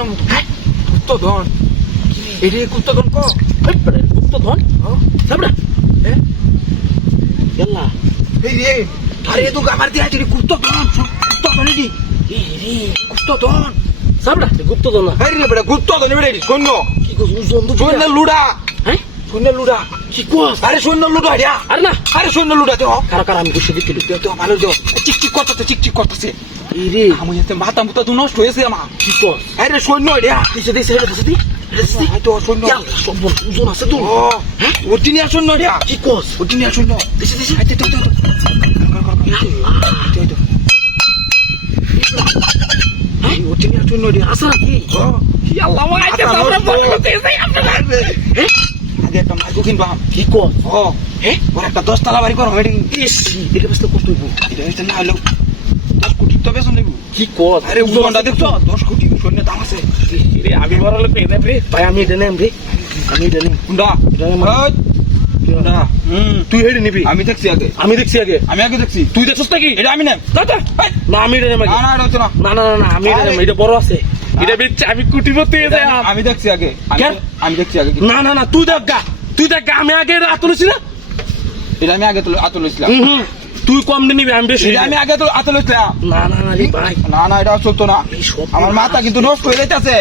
নাম গুপ্তধন এটি গুপ্তধন ক গুপ্তধন সাবড়া হ্যাঁ ইয়াল্লা এই রে আরে তো আমার দিয়ে আছে গুপ্তধন গুপ্তধন এটি রে গুপ্তধন সাবড়া গুপ্তধন না আরে রে বড় গুপ্তধন এটি সৈন্য কি কস উজন্দ সৈন্য লুডা হ্যাঁ সৈন্য লুডা কি কস আরে সৈন্য লুডা রে আর না আরে সৈন্য লুডা তো কারা কারা আমি বসে দিতে তো ভালো তো চিকচিক করতেছে এই রে আমি এতে মাথা মুতা তো নষ্ট হয়েছে আমার কি কস আরে সৈন্য রে দিছে দিছে এটা দিছে এই তো সৈন্য ইয়াল্লা সব ওজন আছে তো ও হ্যাঁ অরিজিনাল সৈন্য রে কি কস অরিজিনাল সৈন্য দিছে দিছে আইতে তো এই অরিজিনাল সৈন্য রে আসা কি ও ইয়াল্লা ওয়াইতে সাবড়া বলতে যাই আপনারা হ্যাঁ আগে একটা মাইকো কিনবা কি কস ও হ্যাঁ ওর একটা 10 তলা বাড়ি করো এটি এসি এটা বসতে কত হইব এটা হচ্ছে না হলো 10 কোটি তো বেতন দেব কি কস আরে উজনটা দেখছো 10 কোটি সৈন্য দাম আছে রে আমি বড় লোক এই রে ভাই আমি এটা নেম রে আমি এটা নেম কুন্ডা এটা নেম কুন্ডা তুই হেডে নিবি আমি দেখছি আগে আমি দেখছি আগে আমি আগে দেখছি তুই দেখছস নাকি এটা আমি নেম না আমি এটা নেম আগে না না এটা হচ্ছে না না না না আমি এটা নেম এটা বড় আছে এটা বেচছে আমি কুটিপতি হয়ে যাই আমি দেখছি আগে কেন? আমি দেখছি আগে না না না তুই দেখ গা আমি আগে আতলছি না এটা আমি আগে আতল হইছিলাম তুই কম নিবি আমি বেশি এটা আমি আগে তো আতল হইছিলাম না না না রে ভাই না না এটা চলতো না এই সব আমার মাথা কিন্তু নষ্ট হয়ে যাইতেছে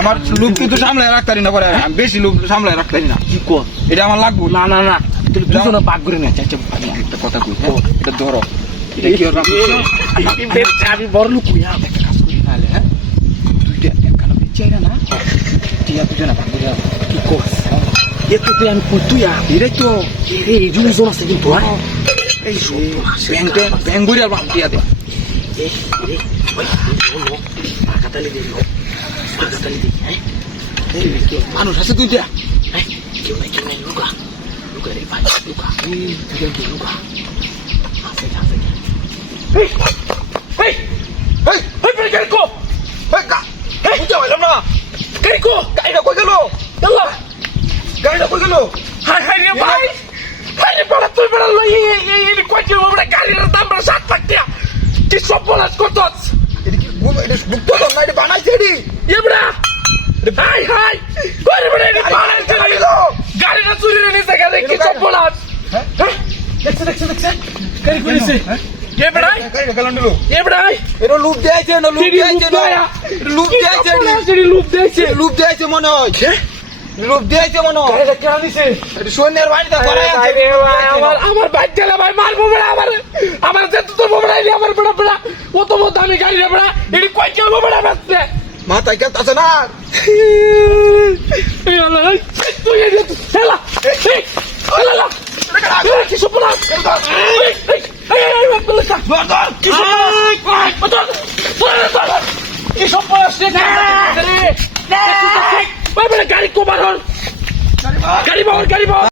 আমার লোক কিন্তু সামলায় রাখতে পারি না পরে আমি বেশি লোক সামলায় রাখতে পারি না কি কর এটা আমার লাগবে না না না তুই দুজনে বাগ করে না চাচা আমি একটা কথা কই এটা ধরো এটা কি ওর আমি বড় লোক কইয়া একটা কাজ করি নাহলে হ্যাঁ দুইটা একখানা বেচে না টিয়া দুটো না ভাগ করে কি কর এতো তুই আমি কই তুই এটাই তো এই জুজন আছে কিন্তু এই ব্যাংক ঘুরে আর টিয়া দে মানুষ আছে দুইটা কেউ নাই লুকা রে ভাই লুকা লুকা Hey! Gariko! বুঝতে পারলাম না Gariko! গাড়িটা কই গেল Yalla! গাড়িটা কই গেল Hai রে ভাই! Hai রে বড় তুই বড় লই এই কইতে বড় গাড়ির দাম 7 লাখ টাকা কি সব বলাস করতস এটা কি এটা বুকতো না এটা বানাইছে এডি এবড়া হাই কই বড় এই বানাইছে গাড়িটা চুরি রে নিছে গাড়ি কি সব বলাস হ্যাঁ দেখছ গাড়ি কইছে এবড়া গাড়িটা গেল নিলো এবড়া এটা লুপ দিয়েছে না লুপ দিয়েছে লুপ দিয়েছে লুপ দিয়েছে মনে হয় লুপ দিয়েছে মনে হয় গাড়িটা কেন নিছে এটা সৈন্যের বাড়িতে করা আছে আরে ভাই আমার বাইক চালা ভাই মারবো বড় আমার যেত তো বড় আইলি আমার বড় কত বড় দামি গাড়ি রে বড় এডি কই চলবো বড় বাসতে মাথায় কাট আছে না এই আল্লাহ তুই এই হেলা হেলা কি সব বলা কি সব বলা গাড়ি কভার হল গাড়ি বাহর